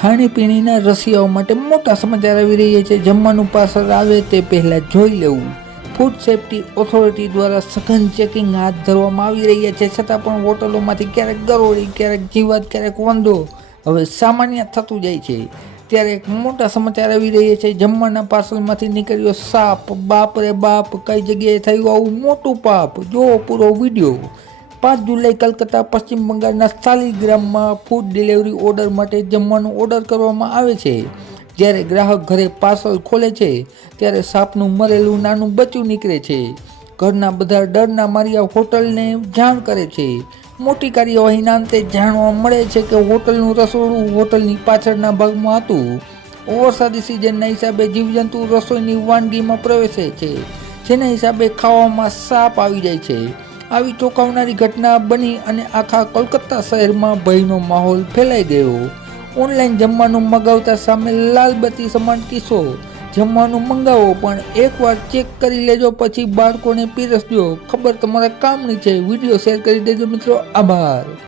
ખાણીપીણીના રસિયાઓ માટે મોટા સમાચાર આવી રહ્યા છે। જમવાનું પાર્સલ આવે તે પહેલાં જોઈ લેવું। ફૂડ સેફ્ટી ઓથોરિટી દ્વારા સઘન ચેકિંગ હાથ ધરવામાં આવી રહ્યા છે, છતાં પણ હોટલોમાંથી ક્યારેક ગરોળી, ક્યારેક જીવાત, ક્યારેક વંદો હવે સામાન્ય થતું જાય છે। ત્યારે એક મોટા સમાચાર આવી રહ્યા છે। જમવાના પાર્સલમાંથી નીકળ્યો સાપ। બાપ રે બાપ, કઈ જગ્યાએ થયું આવું મોટું પાપ? જો પૂરો વિડીયો। 5 જુલાઈ કલકત્તા પશ્ચિમ બંગાળના શાલિગ્રામમાં ફૂડ ડિલિવરી ઓર્ડર માટે જમવાનું ઓર્ડર કરવામાં આવે છે। જ્યારે ગ્રાહક ઘરે પાર્સલ ખોલે છે ત્યારે સાપનું મરેલું નાનું બચ્ચું નીકળે છે। ઘરના બધા ડરના માર્યા હોટલને જાણ કરે છે। મોટી કાર્યવાહીના અંતે જાણવા મળે છે કે હોટલનું રસોડું હોટલની પાછળના ભાગમાં હતું। વરસાદી સિઝનના હિસાબે જીવજંતુ રસોઈની વાનગીમાં પ્રવેશે છે, જેના હિસાબે ખાવામાં સાપ આવી જાય છે। આવી ચોંકાવનારી ઘટના બની અને આખા કોલકાતા શહેરમાં ભયનો માહોલ ફેલાઈ ગયો। ઓનલાઈન જમવાનું મંગાવતા સામે લાલબત્તી સમાન કિસ્સો। જમવાનું મંગાવો પણ એકવાર ચેક કરી લેજો, પછી બાળકોને પીરસજો। ખબર તમારા કામની છે। વિડીયો શેર કરી દેજો મિત્રો। આભાર।